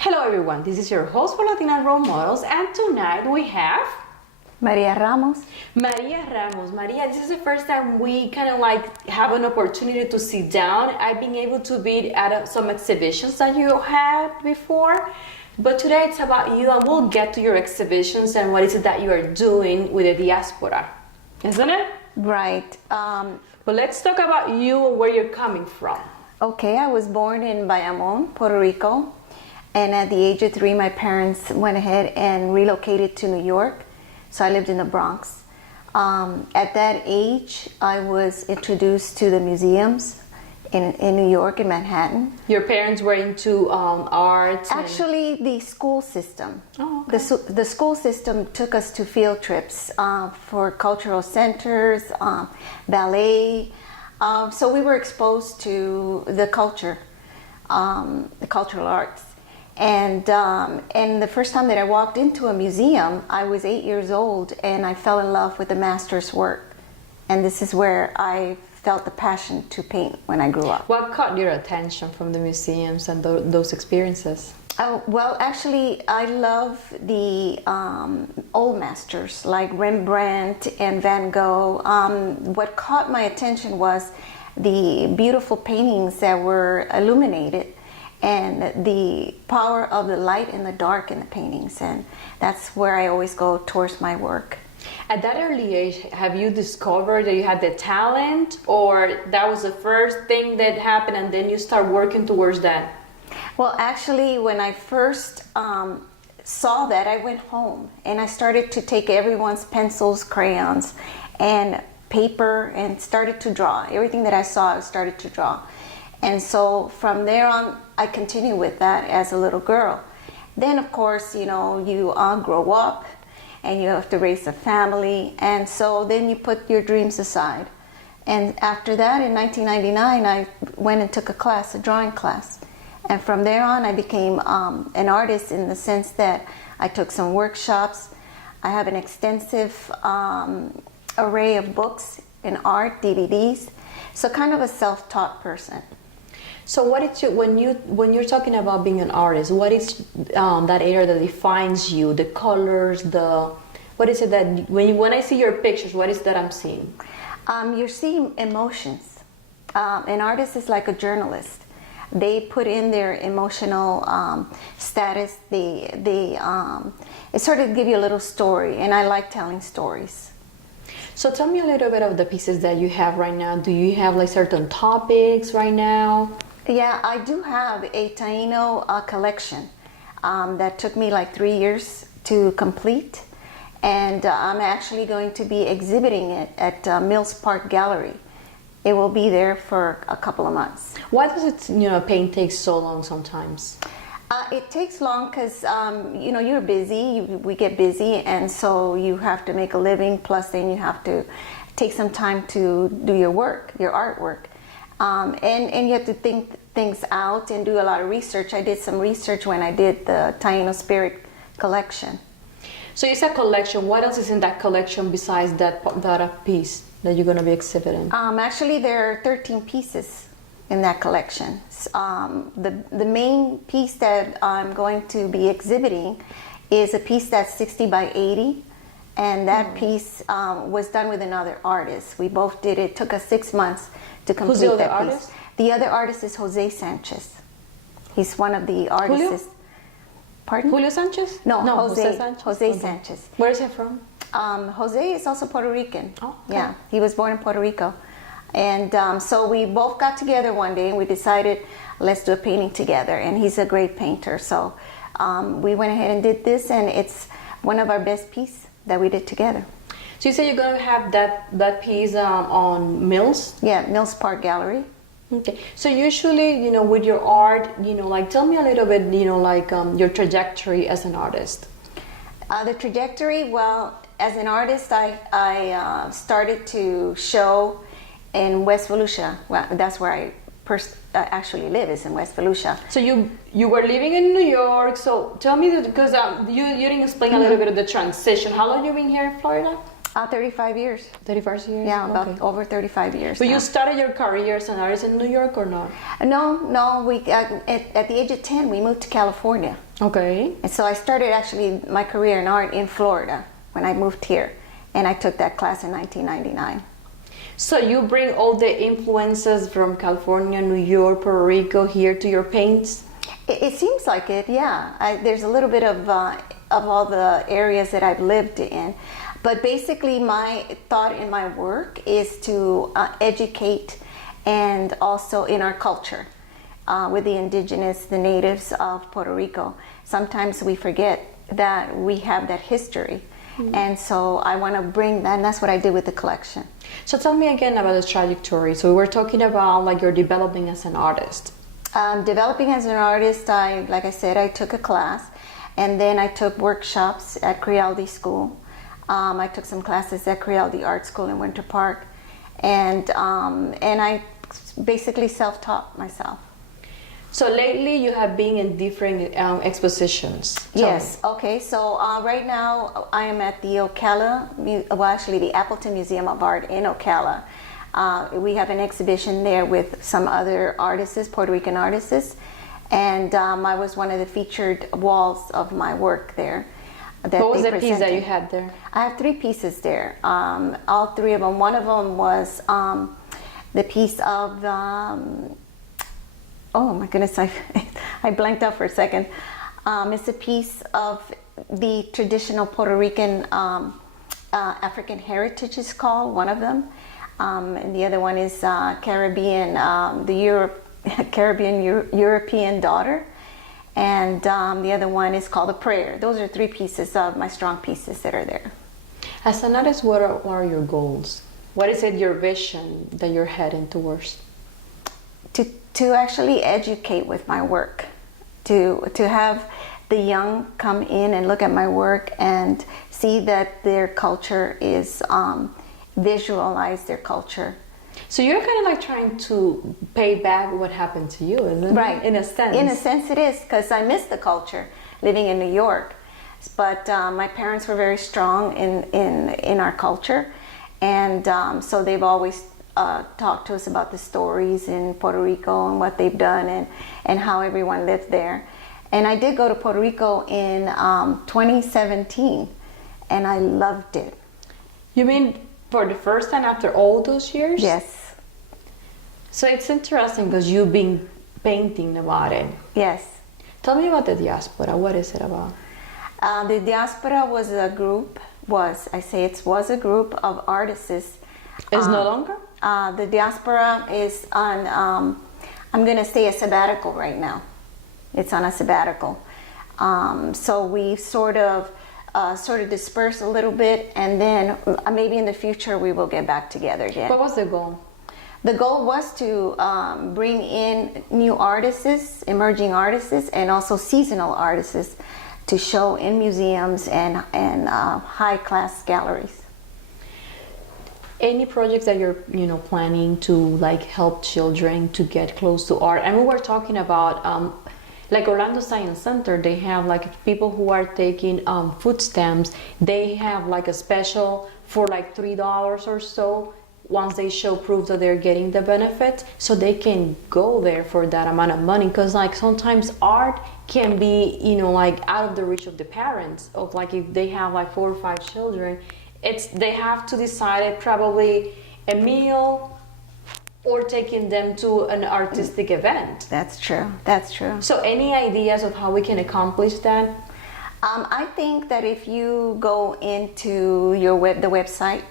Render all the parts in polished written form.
Hello everyone, this is your host for Latina Role Models, and tonight we have Maria Ramos. Maria Ramos. Maria, this is the first time we kind of like have an opportunity to sit down. I've been able to be at some exhibitions that you had before, but today it's about you, and we'll get to your exhibitions and what is it that you are doing with the diaspora, isn't it? Right. But let's talk about you and where you're coming from. Okay, I was born in Bayamon, Puerto Rico, and at the age of 3, my parents went ahead and relocated to New York, so I lived in the Bronx. At that age, I was introduced to the museums in New York, in Manhattan. Your parents were into arts? Actually, the school system. Oh, okay. The school system took us to field trips for cultural centers, ballet. So we were exposed to the culture, the cultural arts. And the first time that I walked into a museum, I was 8 years old, and I fell in love with the master's work. And this is where I felt the passion to paint when I grew up. What caught your attention from the museums and those experiences? Oh, well, actually, I love the old masters like Rembrandt and Van Gogh. What caught my attention was the beautiful paintings that were illuminated and the power of the light and the dark in the paintings. And that's where I always go towards my work. At that early age, have you discovered that you had the talent, or that was the first thing that happened and then you start working towards that? Well, actually, when I first saw that, I went home and I started to take everyone's pencils, crayons, and paper and started to draw. Everything that I saw, I started to draw. And so from there on, I continued with that as a little girl. Then, of course, you know, you grow up and you have to raise a family. And so then you put your dreams aside. And after that, in 1999, I went and took a class, a drawing class. And from there on, I became an artist in the sense that I took some workshops. I have an extensive array of books in art, DVDs. So kind of a self-taught person. So what is when you're talking about being an artist, what is that area that defines you? The colors, what is it that when I see your pictures, what is that I'm seeing? You're seeing emotions. An artist is like a journalist. They put in their emotional status. They sort of give you a little story, and I like telling stories. So tell me a little bit of the pieces that you have right now. Do you have like certain topics right now? Yeah, I do have a Taino collection that took me like 3 years to complete, and I'm actually going to be exhibiting it at Mills Park Gallery. It will be there for a couple of months. Why does it, paint take so long sometimes? It takes long because, you're busy, we get busy, and so you have to make a living, plus then you have to take some time to do your work, your artwork. And you have to think things out and do a lot of research. I did some research when I did the Taino Spirit collection. So it's a collection. What else is in that collection besides that piece that you're going to be exhibiting? Actually, there are 13 pieces in that collection. The main piece that I'm going to be exhibiting is a piece that's 60 by 80. And that piece was done with another artist. We both did it. It took us 6 months to complete Who's the other that artist? piece. The other artist is Jose Sanchez. He's one of the artists. Julio? Pardon? Julio Sanchez? No, Jose Sanchez. Jose Sanchez. Where is he from? Jose is also Puerto Rican. Oh, okay. Yeah, he was born in Puerto Rico. And so we both got together one day and we decided, let's do a painting together. And he's a great painter. So we went ahead and did this, and it's one of our best pieces that we did together. So you say you're going to have that piece on Mills? Yeah, Mills Park Gallery. Okay. So usually, with your art, tell me a little bit, your trajectory as an artist. The trajectory, well, as an artist, I started to show in West Volusia. Well, that's where I actually live, is in West Volusia. So you were living in New York. So tell me, because you didn't explain a little bit of the transition. How long have you been here in Florida? 35 years. 35 years? Yeah, about Okay. over 35 years. But now. you started your career as an artist in New York or not? No. We at the age of 10, we moved to California, Okay. and so I started actually my career in art in Florida when I moved here, and I took that class in 1999. So you bring all the influences from California, New York, Puerto Rico here to your paints? It seems like it, yeah. There's a little bit of all the areas that I've lived in. But basically, my thought in my work is to educate, and also in our culture with the indigenous, the natives of Puerto Rico. Sometimes we forget that we have that history. And so I want to bring that, and that's what I did with the collection. So tell me again about the trajectory. So we were talking about like you're developing as an artist. Developing as an artist, like I said, I took a class, and then I took workshops at Crialdi School. I took some classes at Crialdi Art School in Winter Park, and I basically self-taught myself. So lately you have been in different expositions. Tell Yes. me. Okay. So right now I am at the Ocala, the Appleton Museum of Art in Ocala. We have an exhibition there with some other artists, Puerto Rican artists, and I was one of the featured walls of my work there. What was the piece that you had there? I have 3 pieces there. All 3 of them. One of them was the piece of. Oh my goodness! I blanked out for a second. It's a piece of the traditional Puerto Rican African heritage is called, one of them, and the other one is Caribbean, European daughter. And the other one is called A Prayer. Those are 3 pieces of my strong pieces that are there. As an artist, what are your goals? What is it, your vision that you're heading towards? To actually educate with my work, to have the young come in and look at my work and see that their culture is, visualize their culture. So you're kind of like trying to pay back what happened to you, isn't it? Right. In a sense. In a sense it is, because I miss the culture living in New York. But my parents were very strong in our culture, and so they've always talked to us about the stories in Puerto Rico and what they've done and how everyone lived there. And I did go to Puerto Rico in 2017, and I loved it. You mean for the first time after all those years? Yes. So it's interesting because you've been painting about it. Yes. Tell me about the diaspora. What is it about? The diaspora was a group, was a group of artists. It's no longer? The diaspora is on, I'm going to say a sabbatical right now. It's on a sabbatical. So we sort of dispersed a little bit, and then maybe in the future we will get back together again. What was the goal? The goal was to bring in new artists, emerging artists, and also seasonal artists to show in museums and high-class galleries. Any projects that you're planning to like help children to get close to art? And we were talking about like Orlando Science Center. They have like people who are taking food stamps. They have like a special for like $3 or so. Once they show proof that they're getting the benefit, so they can go there for that amount of money. Because like sometimes art can be like out of the reach of the parents. Of like if they have like 4 or 5 children, they have to decide probably a meal or taking them to an artistic event. That's true. That's true. So any ideas of how we can accomplish that? I think that if you go into the website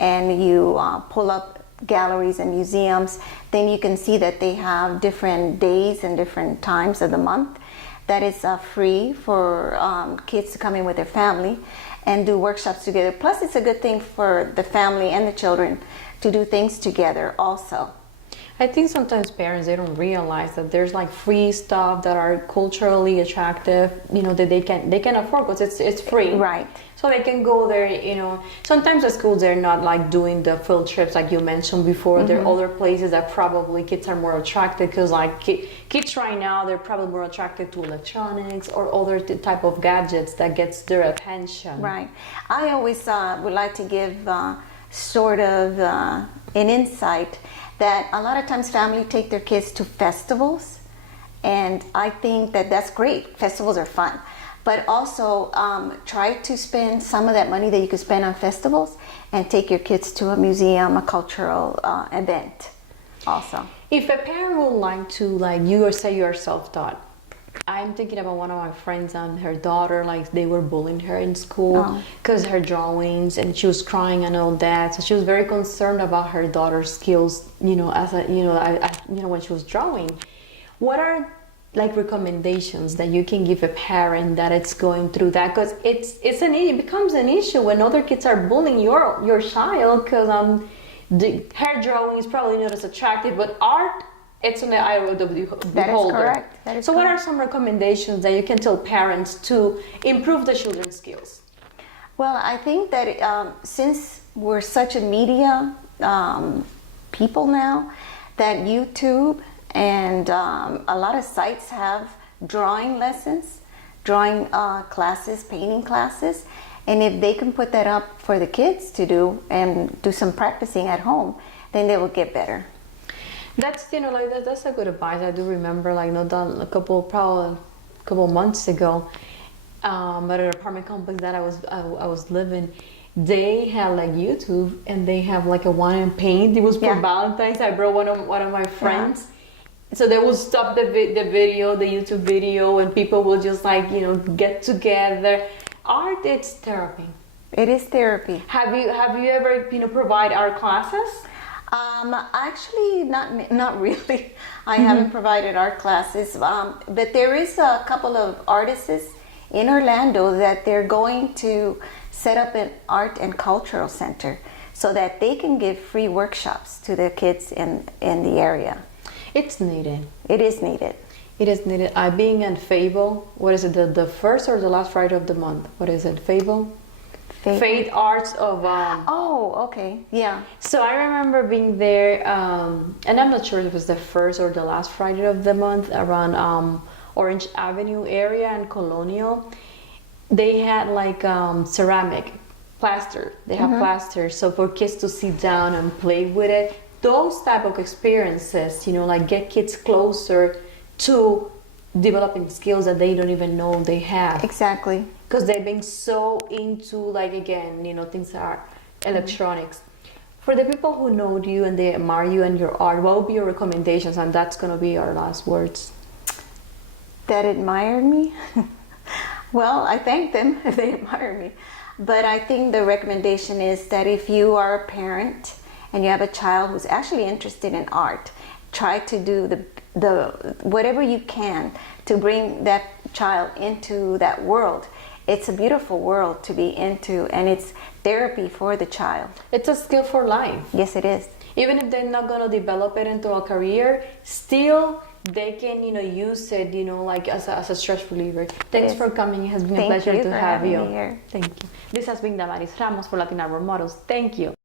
and you pull up galleries and museums, then you can see that they have different days and different times of the month that is free for kids to come in with their family and do workshops together. Plus, it's a good thing for the family and the children to do things together also. I think sometimes parents, they don't realize that there's like free stuff that are culturally attractive, that they can afford because it's free. Right. So they can go there. Sometimes the schools, they're not like doing the field trips like you mentioned before. There are other places that probably kids are more attracted because like kids right now, they're probably more attracted to electronics or other type of gadgets that gets their attention. Right. I always would like to give sort of an insight that a lot of times family take their kids to festivals, and I think that that's great. Festivals are fun. But also try to spend some of that money that you could spend on festivals and take your kids to a museum, a cultural event also. If a parent would like to, like you or say you're self-taught, I'm thinking about one of my friends and her daughter, like they were bullying her in school because her drawings, and she was crying and all that. So she was very concerned about her daughter's skills, as when she was drawing. What are like recommendations that you can give a parent that it's going through that? Because it becomes an issue when other kids are bullying your child because her drawing is probably not as attractive, but art, it's on the eye of the beholder. That is correct. That is so correct. What are some recommendations that you can tell parents to improve the children's skills? Well, I think that since we're such a media people now, that YouTube and a lot of sites have drawing lessons, drawing classes, painting classes, and if they can put that up for the kids to do and do some practicing at home, then they will get better. That's that's a good advice. I do remember a couple months ago, at an apartment complex that I was living. They have like YouTube and they have like a wine and paint. It was for Valentine's. I brought one of my friends. So they will stop the YouTube video, and people will just get together. Art, it's therapy. It is therapy. Have you ever provide art classes? Actually, not really. I haven't provided art classes, but there is a couple of artists in Orlando that they're going to set up an art and cultural center so that they can give free workshops to the kids in the area. It's needed. It is needed. It is needed. Being in Fable, what is it, the first or the last Friday of the month? What is it, Fable? Fate Arts of... oh, okay, yeah. So I remember being there, and I'm not sure if it was the first or the last Friday of the month, around Orange Avenue area and Colonial. They had like ceramic, plaster. They have plaster, so for kids to sit down and play with it. Those type of experiences, get kids closer to developing skills that they don't even know they have. Exactly. Because they've been so into, things that are electronics. For the people who know you and they admire you and your art, what would be your recommendations? And that's going to be our last words. That admired me? Well, I thank them if they admire me. But I think the recommendation is that if you are a parent and you have a child who's actually interested in art, try to do the whatever you can to bring that child into that world. It's a beautiful world to be into, and it's therapy for the child. It's a skill for life. Yes, it is. Even if they're not going to develop it into a career, still they can, use it, as a stress reliever. Thanks for coming. It has been a pleasure to have you. Thank you for having me here. Thank you. This has been Damaris Ramos for Latina Role Models. Thank you.